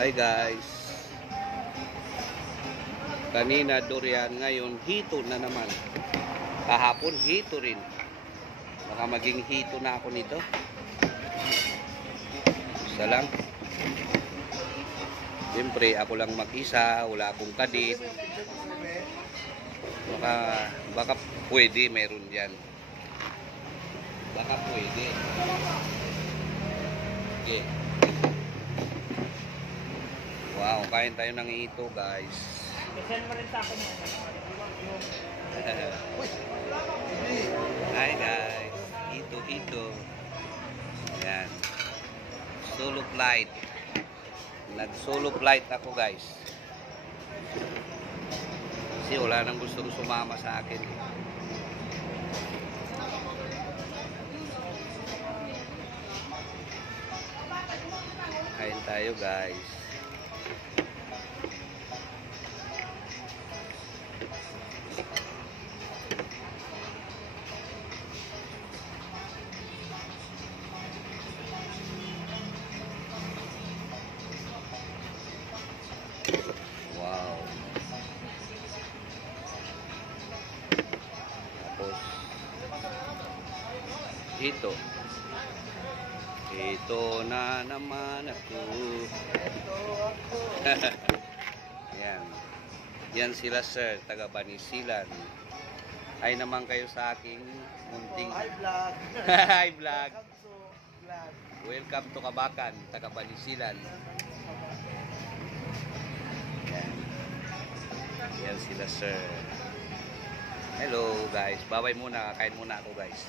Hi guys. Kanina durian, ngayon hito na naman. Kahapon hito rin. Baka maging hito na ako nito. Isa lang. Siyempre ako lang mag-isa, wala akong kadit. Baka pwede, meron yan. Baka pwede. Okay. Wow, kain tayo ng ito, guys. Send mo rin sa akin yung Hi, guys. Ito. Ayan. Solo flight. Nag-solo flight ako, guys. Kasi wala nang gustong sumama sa akin. Kain tayo, guys. Wow. Tapos ito na naman ako. Yan sila, sir, taga Banisilan. Ay naman kayo sa aking munting Hi vlog. Hi vlog. Vlog. Welcome to Kabakan, taga Banisilan. Yan sila, sir. Hello guys, babay muna, kain muna ako, guys.